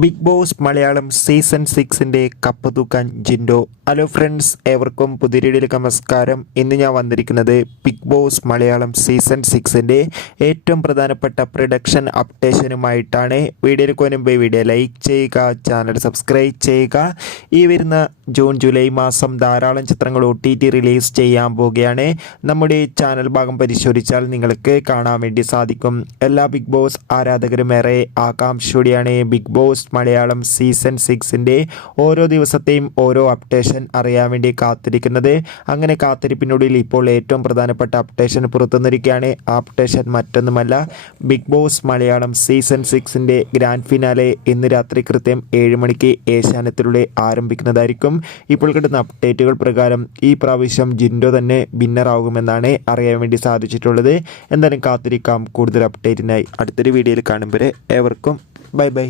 Big boss Malayalam season സിക്സിന്റെ cup തൂക്കാൻ ജിൻഡോ ഹലോ ഫ്രണ്ട്സ് ഏവർക്കും പുതിയൊരിടിലേക്ക് നമസ്കാരം. ഇന്ന് ഞാൻ വന്നിരിക്കുന്നത് ബിഗ് ബോസ് മലയാളം സീസൺ സിക്സിന്റെ ഏറ്റവും പ്രധാനപ്പെട്ട പ്രൊഡക്ഷൻ അപ്ഡേഷനുമായിട്ടാണ് വീഡിയോയിൽ മുൻപ് വീഡിയോ ലൈക്ക് ചെയ്യുക ചാനൽ സബ്സ്ക്രൈബ് ചെയ്യുക. ഈ വരുന്ന ജൂൺ ജൂലൈ മാസം ധാരാളം ചിത്രങ്ങൾ ഒ ടി ടി റിലീസ് ചെയ്യാൻ പോവുകയാണ്. നമ്മുടെ ചാനൽ ഭാഗം പരിശോധിച്ചാൽ നിങ്ങൾക്ക് കാണാൻ വേണ്ടി സാധിക്കും. എല്ലാ ബിഗ് ബോസ് ആരാധകരും ഏറെ ആകാംക്ഷയോടെയാണ് ബിഗ് ബോസ് മലയാളം സീസൺ സിക്സിന്റെ ഓരോ ദിവസത്തെയും ഓരോ അപ്ഡേഷൻ അറിയാൻ വേണ്ടി കാത്തിരിക്കുന്നത്. അങ്ങനെ കാത്തിരിപ്പിനൊടുവിൽ ഇപ്പോൾ ഏറ്റവും പ്രധാനപ്പെട്ട അപ്ഡേഷൻ പുറത്തുനിന്നിരിക്കുകയാണ് അപ്ഡേഷൻ മറ്റൊന്നുമല്ല. ബിഗ് ബോസ് മലയാളം സീസൺ സിക്സിന്റെ ഗ്രാൻഡ് ഫിനാലെ ഇന്ന് രാത്രി കൃത്യം ഏഴ് മണിക്ക് ഏഷ്യാനത്തിലൂടെ ആരംഭിക്കുന്നതായിരിക്കും. ഇപ്പോൾ കിട്ടുന്ന അപ്ഡേറ്റുകൾ പ്രകാരം ഈ പ്രാവശ്യം ജിൻഡോ തന്നെ ഭിന്നറാകുമെന്നാണ് അറിയാൻ വേണ്ടി സാധിച്ചിട്ടുള്ളത്. എന്തായാലും കാത്തിരിക്കാം. കൂടുതൽ അപ്ഡേറ്റിനായി അടുത്തൊരു വീഡിയോയിൽ കാണുമ്പോൾ ഏവർക്കും ബൈ ബൈ.